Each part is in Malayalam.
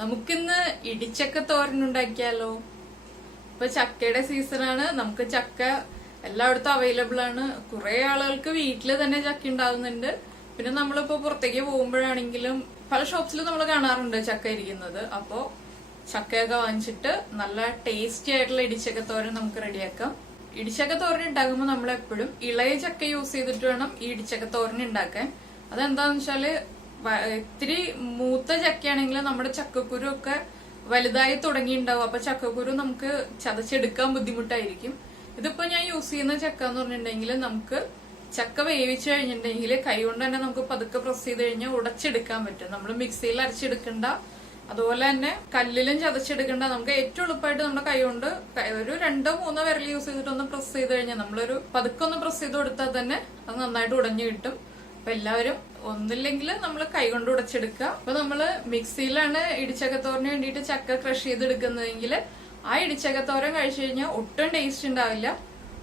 നമുക്കിന്ന് ഇടിച്ചക്ക തോരൻ ഉണ്ടാക്കിയാലോ? ഇപ്പൊ ചക്കയുടെ സീസണാണ്. നമുക്ക് ചക്ക എല്ലായിടത്തും അവൈലബിൾ ആണ്. കുറെ ആളുകൾക്ക് വീട്ടില് തന്നെ ചക്ക ഉണ്ടാവുന്നുണ്ട്. പിന്നെ നമ്മളിപ്പോ പുറത്തേക്ക് പോകുമ്പോഴാണെങ്കിലും പല ഷോപ്സിലും നമ്മൾ കാണാറുണ്ട് ചക്ക ഇരിക്കുന്നത്. അപ്പോ ചക്കയൊക്കെ വാങ്ങിച്ചിട്ട് നല്ല ടേസ്റ്റി ആയിട്ടുള്ള ഇടിച്ചക്ക തോരൻ നമുക്ക് റെഡിയാക്കാം. ഇടിച്ചക്ക തോരൻ ഉണ്ടാക്കുമ്പോൾ നമ്മൾ എപ്പോഴും ഇളയ ചക്ക യൂസ് ചെയ്തിട്ട് വേണം ഈ ഇടിച്ചക്ക തോരൻ ഉണ്ടാക്കാൻ. അതെന്താന്ന് വെച്ചാല് ഇത്തിരി മൂത്ത ചക്കയാണെങ്കിൽ നമ്മുടെ ചക്കക്കുരു ഒക്കെ വലുതായി തുടങ്ങിയിട്ടുണ്ടാവും. അപ്പൊ ചക്കക്കുരു നമുക്ക് ചതച്ചെടുക്കാൻ ബുദ്ധിമുട്ടായിരിക്കും. ഇതിപ്പോ ഞാൻ യൂസ് ചെയ്യുന്ന ചക്ക എന്ന് പറഞ്ഞിട്ടുണ്ടെങ്കിൽ നമുക്ക് ചക്ക വേവിച്ചു കഴിഞ്ഞിട്ടുണ്ടെങ്കിൽ കൈ കൊണ്ട് തന്നെ നമുക്ക് പതുക്കെ പ്രസ് ചെയ്ത് കഴിഞ്ഞാൽ ഉടച്ചെടുക്കാൻ പറ്റും. നമ്മൾ മിക്സിയിൽ അരച്ചെടുക്കണ്ട, അതുപോലെ തന്നെ കല്ലിലും ചതച്ചെടുക്കണ്ട. നമുക്ക് ഏറ്റവും എളുപ്പമായിട്ട് നമ്മുടെ കൈ കൊണ്ട് ഒരു 2-3 വിരൽ യൂസ് ചെയ്തിട്ട് ഒന്ന് പ്രസ് ചെയ്ത് കഴിഞ്ഞാൽ നമ്മളൊരു പതുക്കെ ഒന്ന് പ്രസ് ചെയ്ത് കൊടുത്താൽ തന്നെ അത് നന്നായിട്ട് ഉടഞ്ഞു കിട്ടും. അപ്പൊ എല്ലാവരും ഒന്നില്ലെങ്കിൽ നമ്മൾ കൈ കൊണ്ട് ഉടച്ചെടുക്കുക. അപ്പൊ നമ്മള് മിക്സിയിലാണ് ഇടിച്ചക്കത്തോരന് വേണ്ടിയിട്ട് ചക്ക ക്രഷ് ചെയ്തെടുക്കുന്നതെങ്കിൽ ആ ഇടിച്ചക്കത്തോരൻ കഴിച്ചു കഴിഞ്ഞാൽ ഒട്ടും ടേസ്റ്റ് ഉണ്ടാവില്ല.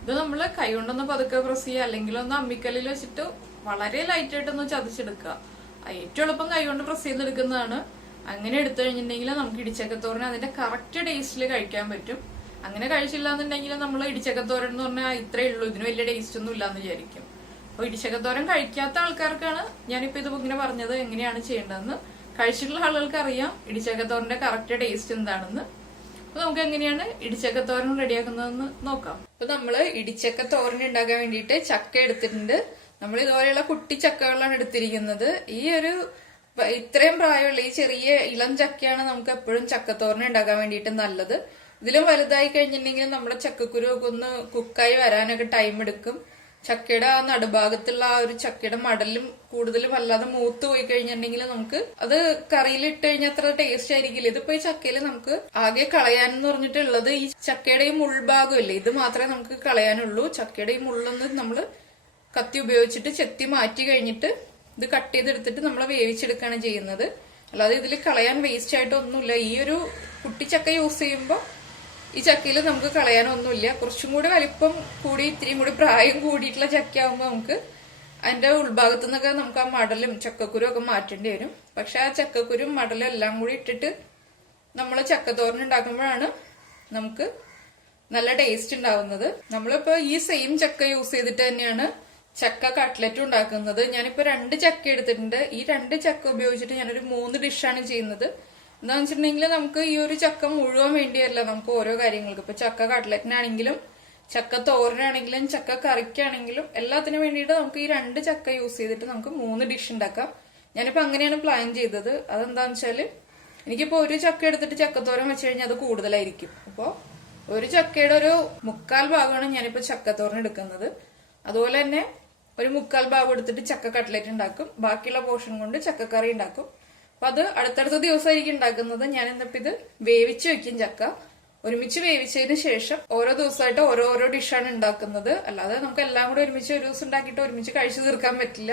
ഇത് നമ്മള് കൈ കൊണ്ടൊന്ന് പതുക്കെ പ്രസ് ചെയ്യുക, അല്ലെങ്കിൽ ഒന്ന് അമ്മിക്കല്ലിൽ വെച്ചിട്ട് വളരെ ലൈറ്റ് ആയിട്ടൊന്ന് ചതച്ചെടുക്കുക. ഏറ്റവും എളുപ്പം കൈ കൊണ്ട് പ്രസ് ചെയ്തെടുക്കുന്നതാണ്. അങ്ങനെ എടുത്തു കഴിഞ്ഞിട്ടുണ്ടെങ്കിൽ നമുക്ക് ഇടിച്ചക്കത്തോരൻ അതിന്റെ കറക്റ്റ് ടേസ്റ്റിൽ കഴിക്കാൻ പറ്റും. അങ്ങനെ കഴിച്ചില്ല എന്നുണ്ടെങ്കിൽ നമ്മൾ ഇടിച്ചക്കത്തോരൻ എന്ന് പറഞ്ഞാൽ ഇത്രയേ ഉള്ളൂ, ഇതിന് വലിയ ടേസ്റ്റ് ഒന്നും ഇല്ലാന്ന് വിചാരിക്കും. അപ്പൊ ഇടിച്ചക്കത്തോരൻ കഴിക്കാത്ത ആൾക്കാർക്കാണ് ഞാനിപ്പോ ഇത് ഇങ്ങനെ പറഞ്ഞത് എങ്ങനെയാണ് ചെയ്യേണ്ടതെന്ന്. കഴിച്ചിട്ടുള്ള ആളുകൾക്ക് അറിയാം ഇടിച്ചക്കത്തോരന്റെ കറക്റ്റ് ടേസ്റ്റ് എന്താണെന്ന്. അപ്പൊ നമുക്ക് എങ്ങനെയാണ് ഇടിച്ചക്കത്തോരൻ റെഡിയാക്കുന്നതെന്ന് നോക്കാം. അപ്പൊ നമ്മള് ഇടിച്ചക്കത്തോരൻ ഉണ്ടാക്കാൻ വേണ്ടിയിട്ട് ചക്ക എടുത്തിട്ടുണ്ട്. നമ്മൾ ഇതുപോലെയുള്ള കുട്ടി ചക്കകളാണ് എടുത്തിരിക്കുന്നത്. ഈ ഒരു ഇത്രയും പ്രായമുള്ള ഈ ചെറിയ ഇളം ചക്കയാണ് നമുക്ക് എപ്പോഴും ചക്കത്തോരൻ ഉണ്ടാക്കാൻ വേണ്ടിയിട്ട് നല്ലത്. ഇതിലും വലുതായി കഴിഞ്ഞിട്ടുണ്ടെങ്കിൽ നമ്മുടെ ചക്കക്കുരു ഒക്കെ ഒന്ന് കുക്കായി വരാനൊക്കെ ടൈം എടുക്കും. ചക്കയുടെ ആ നടുഭാഗത്തുള്ള ആ ഒരു ചക്കയുടെ മടലും കൂടുതലും അല്ലാതെ മൂത്ത് പോയി കഴിഞ്ഞിട്ടുണ്ടെങ്കിൽ നമുക്ക് അത് കറിയിൽ ഇട്ട് കഴിഞ്ഞാൽ അത്ര ടേസ്റ്റ് ആയിരിക്കില്ല. ഇതിപ്പോ ഈ ചക്കയിൽ നമുക്ക് ആകെ കളയാനെന്ന് പറഞ്ഞിട്ടുള്ളത് ഈ ചക്കയുടെ ഈ മുൾഭാഗമില്ലേ, ഇത് മാത്രമേ നമുക്ക് കളയാനുള്ളൂ. ചക്കയുടെ ഈ മുള്ളൊന്ന് നമ്മള് കത്തി ഉപയോഗിച്ചിട്ട് ചെത്തി മാറ്റി കഴിഞ്ഞിട്ട് ഇത് കട്ട് ചെയ്തെടുത്തിട്ട് നമ്മൾ വേവിച്ചെടുക്കുകയാണ് ചെയ്യുന്നത്. അല്ലാതെ ഇതിൽ കളയാൻ വേസ്റ്റ് ആയിട്ടൊന്നുമില്ല. ഈ ഒരു കുട്ടി ചക്ക യൂസ് ചെയ്യുമ്പോൾ ഈ ചക്കയിൽ നമുക്ക് കളയാനൊന്നുമില്ല. കുറച്ചും കൂടി വലിപ്പം കൂടി ഇത്തിരിയും കൂടി പ്രായം കൂടിയിട്ടുള്ള ചക്ക ആകുമ്പോൾ നമുക്ക് അതിന്റെ ഉൾഭാഗത്തു നിന്നൊക്കെ നമുക്ക് ആ മടലും ചക്കക്കുരും ഒക്കെ മാറ്റേണ്ടി വരും. പക്ഷെ ആ ചക്കക്കുരും മടലും എല്ലാം കൂടി ഇട്ടിട്ട് നമ്മൾ ചക്കത്തോരൻ ഉണ്ടാക്കുമ്പോഴാണ് നമുക്ക് നല്ല ടേസ്റ്റ് ഉണ്ടാവുന്നത്. നമ്മളിപ്പോ ഈ സെയിം ചക്ക യൂസ് ചെയ്തിട്ട് തന്നെയാണ് ചക്ക കട്ട്ലറ്റ് ഉണ്ടാക്കുന്നത്. ഞാനിപ്പോ 2 ചക്ക എടുത്തിട്ടുണ്ട്. ഈ 2 ചക്ക ഉപയോഗിച്ചിട്ട് ഞാനൊരു 3 ഡിഷാണ് ചെയ്യുന്നത്. എന്താന്ന് വെച്ചിട്ടുണ്ടെങ്കിൽ നമുക്ക് ഈ ഒരു ചക്ക മുഴുവൻ വേണ്ടിയല്ല, നമുക്ക് ഓരോ കാര്യങ്ങൾക്ക് ഇപ്പൊ ചക്ക കട്ട്ലറ്റിനാണെങ്കിലും ചക്ക തോരനാണെങ്കിലും ചക്ക കറിക്കാണെങ്കിലും എല്ലാത്തിനും വേണ്ടിയിട്ട് നമുക്ക് ഈ 2 ചക്ക യൂസ് ചെയ്തിട്ട് നമുക്ക് 3 ഡിഷ് ഉണ്ടാക്കാം. ഞാനിപ്പോ അങ്ങനെയാണ് പ്ലാൻ ചെയ്തത്. അതെന്താന്ന് വെച്ചാല് എനിക്കിപ്പോ ഒരു ചക്ക എടുത്തിട്ട് ചക്കത്തോരൻ വെച്ച് കഴിഞ്ഞാൽ അത് കൂടുതലായിരിക്കും. അപ്പോ ഒരു ചക്കയുടെ ഒരു 1/4 ഭാഗമാണ് ഞാനിപ്പോ ചക്കത്തോരൻ എടുക്കുന്നത്. അതുപോലെ തന്നെ ഒരു 1/4 ഭാഗം എടുത്തിട്ട് ചക്ക കട്ട്ലറ്റ് ഉണ്ടാക്കും. ബാക്കിയുള്ള പോർഷൻ കൊണ്ട് ചക്കക്കറി ഉണ്ടാക്കും. അപ്പൊ അത് അടുത്തടുത്ത ദിവസമായിരിക്കും ഉണ്ടാക്കുന്നത്. ഞാൻ ഇന്നിപ്പോ ഇത് വേവിച്ച് വെക്കും. ചക്ക ഒരുമിച്ച് വേവിച്ചതിന് ശേഷം ഓരോ ദിവസമായിട്ട് ഓരോരോ ഡിഷാണ് ഉണ്ടാക്കുന്നത്. അല്ലാതെ നമുക്ക് എല്ലാം കൂടെ ഒരുമിച്ച് ഒരു ദിവസം ഉണ്ടാക്കിയിട്ട് ഒരുമിച്ച് കഴിച്ചു തീർക്കാൻ പറ്റില്ല.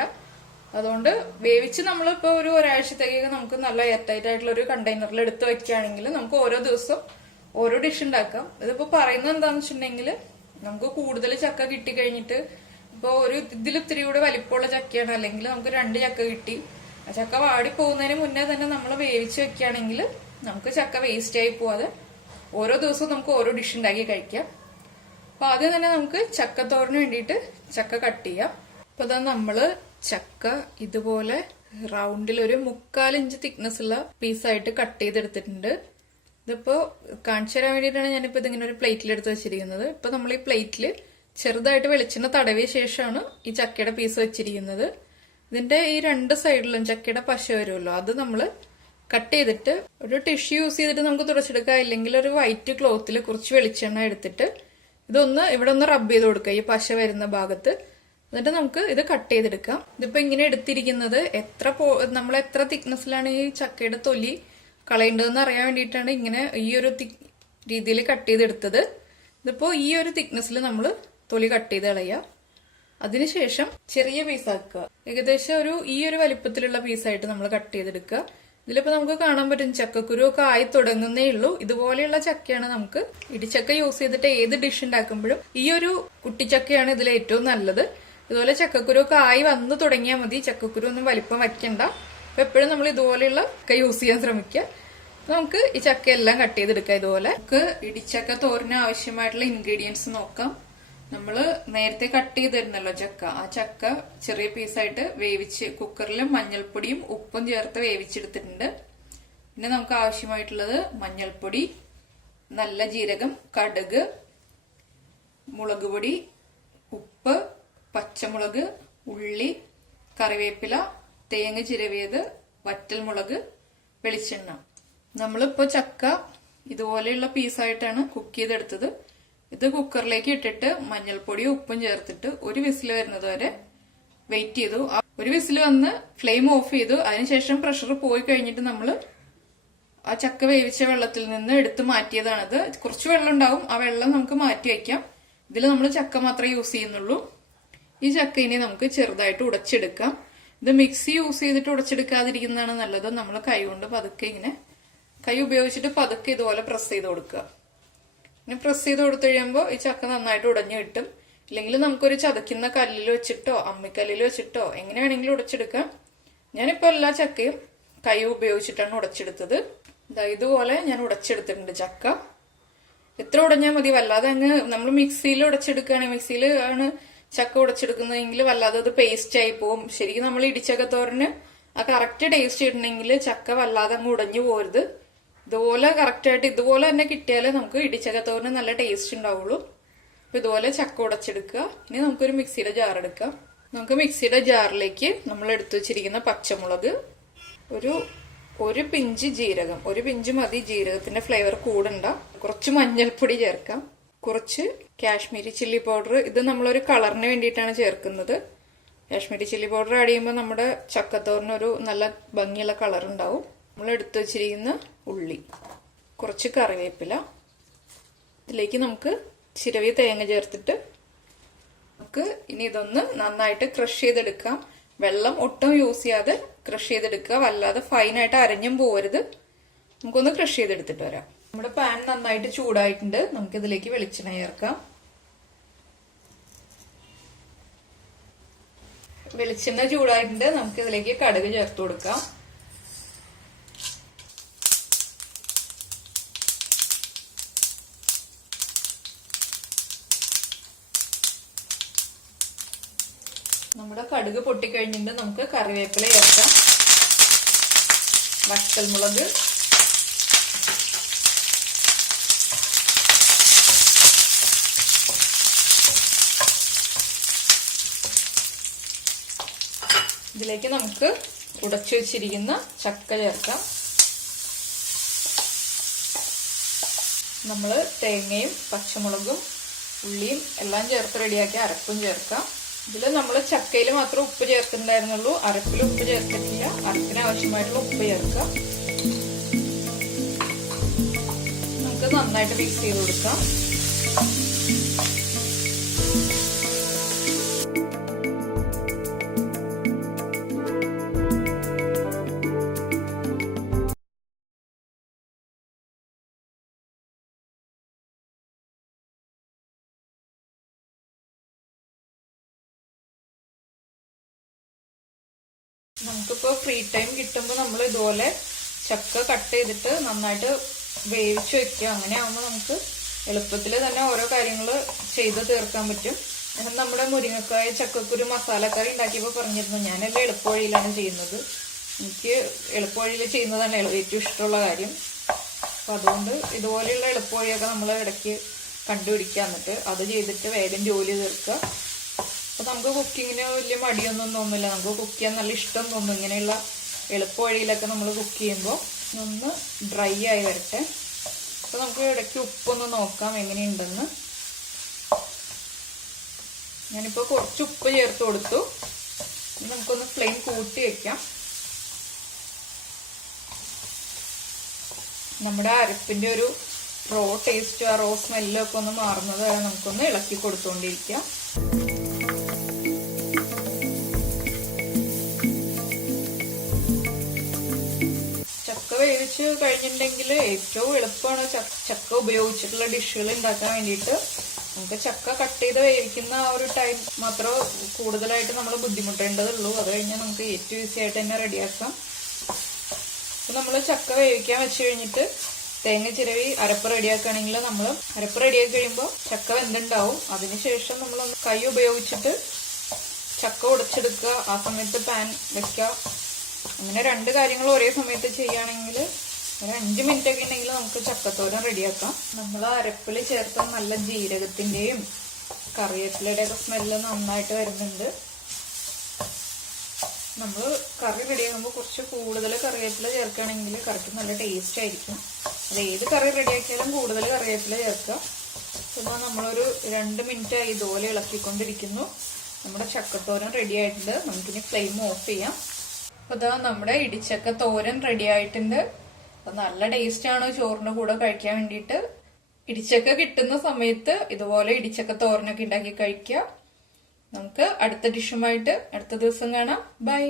അതുകൊണ്ട് വേവിച്ച് നമ്മളിപ്പോ ഒരു ഒരാഴ്ചത്തേക്ക് നമുക്ക് നല്ല എയർടൈറ്റ് ആയിട്ടുള്ള ഒരു കണ്ടെയ്നറിൽ എടുത്ത് വെക്കുകയാണെങ്കിൽ നമുക്ക് ഓരോ ദിവസം ഓരോ ഡിഷ് ഉണ്ടാക്കാം. ഇതിപ്പോ പറയുന്നത് എന്താന്ന് വെച്ചിട്ടുണ്ടെങ്കിൽ നമുക്ക് കൂടുതൽ ചക്ക കിട്ടിക്കഴിഞ്ഞിട്ട് ഇപ്പൊ ഒരു ഇതിലിത്തിരി കൂടെ വലിപ്പമുള്ള ചക്കയാണ്, അല്ലെങ്കിൽ നമുക്ക് 2 ചക്ക കിട്ടി, ആ ചക്ക വാടി പോകുന്നതിന് മുന്നേ തന്നെ നമ്മൾ വേവിച്ച് വെക്കുകയാണെങ്കിൽ നമുക്ക് ചക്ക വേസ്റ്റ് ആയി പോവാതെ ഓരോ ദിവസവും നമുക്ക് ഓരോ ഡിഷ് ഉണ്ടാക്കി കഴിക്കാം. അപ്പൊ ആദ്യം തന്നെ നമുക്ക് ചക്കത്തോരന് വേണ്ടിയിട്ട് ചക്ക കട്ട് ചെയ്യാം. അപ്പൊ അതാ നമ്മള് ചക്ക ഇതുപോലെ റൗണ്ടിൽ ഒരു 1/4 ഇഞ്ച് തിക്നെസ് ഉള്ള പീസായിട്ട് കട്ട് ചെയ്തെടുത്തിട്ടുണ്ട്. ഇതിപ്പോ കാണിച്ചു തരാൻ വേണ്ടിയിട്ടാണ് ഞാനിപ്പോ ഇതിങ്ങനെ ഒരു പ്ലേറ്റിൽ എടുത്ത് വെച്ചിരിക്കുന്നത്. ഇപ്പൊ നമ്മൾ ഈ പ്ലേറ്റില് ചെറുതായിട്ട് വെളിച്ചെണ്ണ തടവിയ ശേഷമാണ് ഈ ചക്കയുടെ പീസ് വെച്ചിരിക്കുന്നത്. ഇതിന്റെ ഈ 2 സൈഡിലും ചക്കയുടെ പശ വരുമല്ലോ, അത് നമ്മൾ കട്ട് ചെയ്തിട്ട് ഒരു ടിഷ്യൂ യൂസ് ചെയ്തിട്ട് നമുക്ക് തുടച്ചെടുക്കാം. ഇല്ലെങ്കിൽ ഒരു വൈറ്റ് ക്ലോത്തിൽ കുറച്ച് വെളിച്ചെണ്ണ എടുത്തിട്ട് ഇതൊന്ന് ഇവിടെ ഒന്ന് റബ്ബ് ചെയ്ത് കൊടുക്കുക ഈ പശ വരുന്ന ഭാഗത്ത്. എന്നിട്ട് നമുക്ക് ഇത് കട്ട് ചെയ്തെടുക്കാം. ഇതിപ്പോ ഇങ്ങനെ എടുത്തിരിക്കുന്നത് നമ്മൾ എത്ര തിക്നെസ്സിലാണ് ഈ ചക്കയുടെ തൊലി കളയേണ്ടതെന്ന് അറിയാൻ വേണ്ടിയിട്ടാണ് ഇങ്ങനെ ഈ ഒരു രീതിയിൽ കട്ട് ചെയ്തെടുത്തത്. ഇതിപ്പോ ഈ ഒരു തിക്നെസ്സിൽ നമ്മൾ തൊലി കട്ട് ചെയ്ത് കളയുക. അതിനുശേഷം ചെറിയ പീസാക്കുക. ഏകദേശം ഈ ഒരു വലിപ്പത്തിലുള്ള പീസായിട്ട് നമ്മൾ കട്ട് ചെയ്തെടുക്കുക. ഇതിലിപ്പോ നമുക്ക് കാണാൻ പറ്റും ചക്കക്കുരു ഒക്കെ ആയി തുടങ്ങുന്നേ ഉള്ളൂ. ഇതുപോലെയുള്ള ചക്കയാണ് നമുക്ക് ഇടിച്ചക്ക യൂസ് ചെയ്തിട്ട് ഏത് ഡിഷ് ഉണ്ടാക്കുമ്പോഴും ഈ ഒരു കുട്ടിച്ചക്കയാണ് ഇതിൽ ഏറ്റവും നല്ലത്. ഇതുപോലെ ചക്കക്കുരു ഒക്കെ ആയി വന്നു തുടങ്ങിയാൽ മതി. ചക്കക്കുരു ഒന്നും വലിപ്പം വയ്ക്കണ്ട. അപ്പൊ എപ്പോഴും നമ്മൾ ഇതുപോലെയുള്ള ഒക്കെ യൂസ് ചെയ്യാൻ ശ്രമിക്കുക. നമുക്ക് ഈ ചക്ക എല്ലാം കട്ട് ചെയ്തെടുക്കാം. ഇതുപോലെ നമുക്ക് ഇടിച്ചക്ക തോരന് ആവശ്യമായിട്ടുള്ള ഇൻഗ്രീഡിയൻസ് നോക്കാം. നമ്മള് നേരത്തെ കട്ട് ചെയ്തിരുന്നല്ലോ ചക്ക, ആ ചക്ക ചെറിയ പീസായിട്ട് വേവിച്ച് കുക്കറിൽ മഞ്ഞൾപ്പൊടിയും ഉപ്പും ചേർത്ത് വേവിച്ചെടുത്തിട്ടുണ്ട്. പിന്നെ നമുക്ക് ആവശ്യമായിട്ടുള്ളത് മഞ്ഞൾപ്പൊടി, നല്ല ജീരകം, കടുക്, മുളക് പൊടി, ഉപ്പ്, പച്ചമുളക്, ഉള്ളി, കറിവേപ്പില, തേങ്ങ ചിരവിയത്, വറ്റൽമുളക്, വെളിച്ചെണ്ണ. നമ്മളിപ്പോ ചക്ക ഇതുപോലെയുള്ള പീസായിട്ടാണ് കുക്ക് ചെയ്തെടുത്തത്. ഇത് കുക്കറിലേക്ക് ഇട്ടിട്ട് മഞ്ഞൾപ്പൊടിയും ഉപ്പും ചേർത്തിട്ട് ഒരു വിസിൽ വരുന്നത് വരെ വെയിറ്റ് ചെയ്തു. ഒരു വിസിൽ വന്ന് ഫ്ലെയിം ഓഫ് ചെയ്തു. അതിനുശേഷം പ്രഷർ പോയി കഴിഞ്ഞിട്ട് നമ്മൾ ആ ചക്ക വേവിച്ച വെള്ളത്തിൽ നിന്ന് എടുത്ത് മാറ്റിയതാണിത്. കുറച്ച് വെള്ളം ഉണ്ടാവും, ആ വെള്ളം നമുക്ക് മാറ്റി വയ്ക്കാം. ഇതിൽ നമ്മൾ ചക്ക മാത്രമേ യൂസ് ചെയ്യുന്നുള്ളൂ. ഈ ചക്ക ഇനി നമുക്ക് ചെറുതായിട്ട് ഉടച്ചെടുക്കാം. ഇത് മിക്സി യൂസ് ചെയ്തിട്ട് ഉടച്ചെടുക്കാതിരിക്കുന്നതാണ് നല്ലത്. നമ്മൾ കൈ കൊണ്ട് പതുക്കെ ഇങ്ങനെ കൈ ഉപയോഗിച്ചിട്ട് പതുക്കെ ഇതുപോലെ പ്രസ് ചെയ്ത് കൊടുക്കുക. ഇങ്ങനെ പ്രസ് ചെയ്ത് കൊടുത്തു കഴിയുമ്പോൾ ഈ ചക്ക നന്നായിട്ട് ഉടഞ്ഞു കിട്ടും. ഇല്ലെങ്കിൽ നമുക്കൊരു ചതയ്ക്കുന്ന കല്ലിൽ വെച്ചിട്ടോ അമ്മിക്കല്ലിൽ വെച്ചിട്ടോ എങ്ങനെ വേണമെങ്കിലും ഉടച്ചെടുക്കാം. ഞാനിപ്പോൾ എല്ലാ ചക്കയും കൈ ഉപയോഗിച്ചിട്ടാണ് ഉടച്ചെടുത്തത്. ഇതുപോലെ ഞാൻ ഉടച്ചെടുത്തിട്ടുണ്ട് ചക്ക. എത്ര ഉടഞ്ഞാൽ മതി, വല്ലാതെ അങ്ങ് നമ്മൾ മിക്സിയിൽ ഉടച്ചെടുക്കുകയാണെങ്കിൽ, മിക്സിയിൽ ആണ് ചക്ക ഉടച്ചെടുക്കുന്നതെങ്കിൽ വല്ലാതെ അത് പേസ്റ്റ് ആയി പോകും. ശരിക്കും നമ്മൾ ഇടിച്ചക്ക തോരന് ആ കറക്റ്റ് ടേസ്റ്റ് ഇടണമെങ്കിൽ ചക്ക വല്ലാതെ അങ്ങ് ഉടഞ്ഞു പോരുത്. ഇതുപോലെ കറക്റ്റായിട്ട് ഇതുപോലെ തന്നെ കിട്ടിയാലേ നമുക്ക് ഇടിച്ചക്ക തോരന് നല്ല ടേസ്റ്റ് ഉണ്ടാവുള്ളൂ. അപ്പൊ ഇതുപോലെ ചക്ക ഉടച്ചെടുക്കുക. ഇനി നമുക്കൊരു മിക്സിയുടെ ജാർ എടുക്കാം. നമുക്ക് മിക്സിയുടെ ജാറിലേക്ക് നമ്മൾ എടുത്തു വെച്ചിരിക്കുന്ന പച്ചമുളക്, ഒരു പിഞ്ച് ജീരകം, ഒരു പിഞ്ച് മതി, ജീരകത്തിന്റെ ഫ്ലേവർ കൂടണ്ട. കുറച്ച് മഞ്ഞൾപ്പൊടി ചേർക്കാം, കുറച്ച് കാശ്മീരി ചില്ലി പൗഡർ. ഇത് നമ്മളൊരു കളറിന് വേണ്ടിയിട്ടാണ് ചേർക്കുന്നത്. കാശ്മീരി ചില്ലി പൗഡർ ആഡ് ചെയ്യുമ്പോൾ നമ്മുടെ ചക്കത്തോറിന് ഒരു നല്ല ഭംഗിയുള്ള കളർ ഉണ്ടാവും. നമ്മൾ എടുത്തു വെച്ചിരിക്കുന്ന ഉള്ളി, കുറച്ച് കറിവേപ്പില, ഇതിലേക്ക് നമുക്ക് ചിരവിയ തേങ്ങ ചേർത്തിട്ട് നമുക്ക് ഇനി ഇതൊന്ന് നന്നായിട്ട് ക്രഷ് ചെയ്തെടുക്കാം. വെള്ളം ഒട്ടും യൂസ് ചെയ്യാതെ ക്രഷ് ചെയ്തെടുക്കുക, വല്ലാതെ ഫൈനായിട്ട് അരഞ്ഞും പോകരുത്. നമുക്കൊന്ന് ക്രഷ് ചെയ്തെടുത്തിട്ട് വരാം. നമ്മുടെ പാൻ നന്നായിട്ട് ചൂടായിട്ടുണ്ട്. നമുക്ക് ഇതിലേക്ക് വെളിച്ചെണ്ണ ചേർക്കാം. വെളിച്ചെണ്ണ ചൂടായിട്ടുണ്ട്. നമുക്ക് ഇതിലേക്ക് കടുക് ചേർത്ത് കൊടുക്കാം. നമ്മുടെ കടുക് പൊട്ടിക്കഴിഞ്ഞിട്ട് നമുക്ക് കറിവേപ്പില ചേർക്കാം, വറ്റൽമുളക്, ഇതിലേക്ക് നമുക്ക് ഉടച്ചു വെച്ചിരിക്കുന്ന ചക്ക ചേർക്കാം. നമ്മൾ തേങ്ങയും പച്ചമുളകും ഉള്ളിയും എല്ലാം ചേർത്ത് റെഡിയാക്കി അരപ്പും ചേർക്കാം. ഇതിൽ നമ്മൾ ചക്കയിൽ മാത്രം ഉപ്പ് ചേർത്തിട്ടുണ്ടായിരുന്നുള്ളൂ, അരപ്പിൽ ഉപ്പ് ചേർത്തിട്ടില്ല. അരപ്പിന് ആവശ്യമായിട്ടുള്ള ഉപ്പ് ചേർക്കാം. നമുക്ക് നന്നായിട്ട് മിക്സ് ചെയ്ത് കൊടുക്കാം. നമുക്കിപ്പോൾ ഫ്രീ ടൈം കിട്ടുമ്പോൾ നമ്മൾ ഇതുപോലെ ചക്ക കട്ട് ചെയ്തിട്ട് നന്നായിട്ട് വേവിച്ച് വെക്കുക. അങ്ങനെ ആകുമ്പോൾ നമുക്ക് എളുപ്പത്തിൽ തന്നെ ഓരോ കാര്യങ്ങൾ ചെയ്ത് തീർക്കാൻ പറ്റും. ഞാൻ നമ്മുടെ മുരിങ്ങക്കായ ചക്കക്കുരു മസാലക്കറി ഉണ്ടാക്കിയപ്പോൾ പറഞ്ഞിരുന്നു, ഞാനെല്ലാം എളുപ്പവഴിയിലാണ് ചെയ്യുന്നത്. എനിക്ക് എളുപ്പവഴിയിൽ ചെയ്യുന്നതാണ് ഏറ്റവും ഇഷ്ടമുള്ള കാര്യം. അപ്പം അതുകൊണ്ട് ഇതുപോലെയുള്ള എളുപ്പവഴിയൊക്കെ നമ്മൾ ഇടയ്ക്ക് കണ്ടുപിടിക്കുക, എന്നിട്ട് അത് ചെയ്തിട്ട് വേഗം ജോലി തീർക്കുക. അപ്പൊ നമുക്ക് കുക്കിങ്ങിന് വലിയ മടിയൊന്നും തോന്നില്ല, നമുക്ക് കുക്ക് ചെയ്യാൻ നല്ല ഇഷ്ടം തോന്നും. ഇങ്ങനെയുള്ള എളുപ്പ വഴിയിലൊക്കെ നമ്മൾ കുക്ക് ചെയ്യുമ്പോൾ ഒന്ന് ഡ്രൈ ആയി വരട്ടെ. അപ്പൊ നമുക്ക് ഇടയ്ക്ക് ഉപ്പൊന്ന് നോക്കാം എങ്ങനെയുണ്ടെന്ന്. ഞാനിപ്പോൾ കുറച്ച് ഉപ്പ് ചേർത്ത് കൊടുത്തു. നമുക്കൊന്ന് ഫ്ലെയിം കൂട്ടി വെക്കാം. നമ്മുടെ അരപ്പിന്റെ ഒരു റോ ടേസ്റ്റ്, ആ റോ സ്മെല്ലൊക്കെ ഒന്ന് മാറുന്നത് വരെ നമുക്കൊന്ന് ഇളക്കി കൊടുത്തുകൊണ്ടിരിക്കാം. വേവിച്ച് കഴിഞ്ഞിട്ടുണ്ടെങ്കിൽ ഏറ്റവും എളുപ്പമാണ് ചക്ക ഉപയോഗിച്ചിട്ടുള്ള ഡിഷുകൾ ഉണ്ടാക്കാൻ വേണ്ടിയിട്ട്. നമുക്ക് ചക്ക കട്ട് ചെയ്ത് വേവിക്കുന്ന ആ ഒരു ടൈം മാത്രമേ കൂടുതലായിട്ട് നമ്മൾ ബുദ്ധിമുട്ടേണ്ടതുള്ളൂ. അത് കഴിഞ്ഞാൽ നമുക്ക് ഏറ്റവും ഈസി ആയിട്ട് തന്നെ റെഡിയാക്കാം. നമ്മൾ ചക്ക വേവിക്കാൻ വെച്ച് കഴിഞ്ഞിട്ട് തേങ്ങ ചിരവി അരപ്പ് റെഡിയാക്കുകയാണെങ്കിൽ നമ്മൾ അരപ്പ് റെഡിയാക്കി കഴിയുമ്പോൾ ചക്ക വെന്തുണ്ടാവും. അതിനുശേഷം നമ്മൾ കൈ ഉപയോഗിച്ചിട്ട് ചക്ക ഉടച്ചെടുക്കുക. ആ സമയത്ത് പാൻ വെക്കുക. അങ്ങനെ 2 കാര്യങ്ങൾ ഒരേ സമയത്ത് ചെയ്യുകയാണെങ്കിൽ ഒരു 5 മിനിറ്റ് ഒക്കെ ഉണ്ടെങ്കിൽ നമുക്ക് ചക്കത്തോരൻ റെഡിയാക്കാം. നമ്മൾ അരപ്പിൽ ചേർത്ത നല്ല ജീരകത്തിന്റെയും കറിവേപ്പിലയുടെ ഒക്കെ സ്മെല്ല് നന്നായിട്ട് വരുന്നുണ്ട്. നമ്മൾ കറി റെഡിയാക്കുമ്പോൾ കുറച്ച് കൂടുതൽ കറിവേപ്പില ചേർക്കുകയാണെങ്കിൽ കറിക്ക് നല്ല ടേസ്റ്റ് ആയിരിക്കും. അത് ഏത് കറി റെഡിയാക്കിയാലും കൂടുതൽ കറിവേപ്പില ചേർക്കുക. അപ്പോൾ നമ്മളൊരു 2 മിനിറ്റ് ഇതുപോലെ ഇളക്കിക്കൊണ്ടിരിക്കുന്നു. നമ്മുടെ ചക്കത്തോരൻ റെഡി ആയിട്ടുണ്ട്. നമുക്കിനി ഫ്ലെയിം ഓഫ് ചെയ്യാം. അപ്പോൾ ഇതാ നമ്മുടെ ഇടിച്ചക്ക തോരൻ റെഡി ആയിട്ടുണ്ട്. അപ്പോൾ നല്ല ടേസ്റ്റാണ് ചോറിൻ്റെ കൂടെ കഴിക്കാൻ വേണ്ടിയിട്ട്. ഇടിച്ചക്ക കിട്ടുന്ന സമയത്ത് ഇതുപോലെ ഇടിച്ചക്ക തോരനൊക്കെ ഉണ്ടാക്കി കഴിക്കുക. നമുക്ക് അടുത്ത ഡിഷുമായിട്ട് അടുത്ത ദിവസം കാണാം. ബൈ.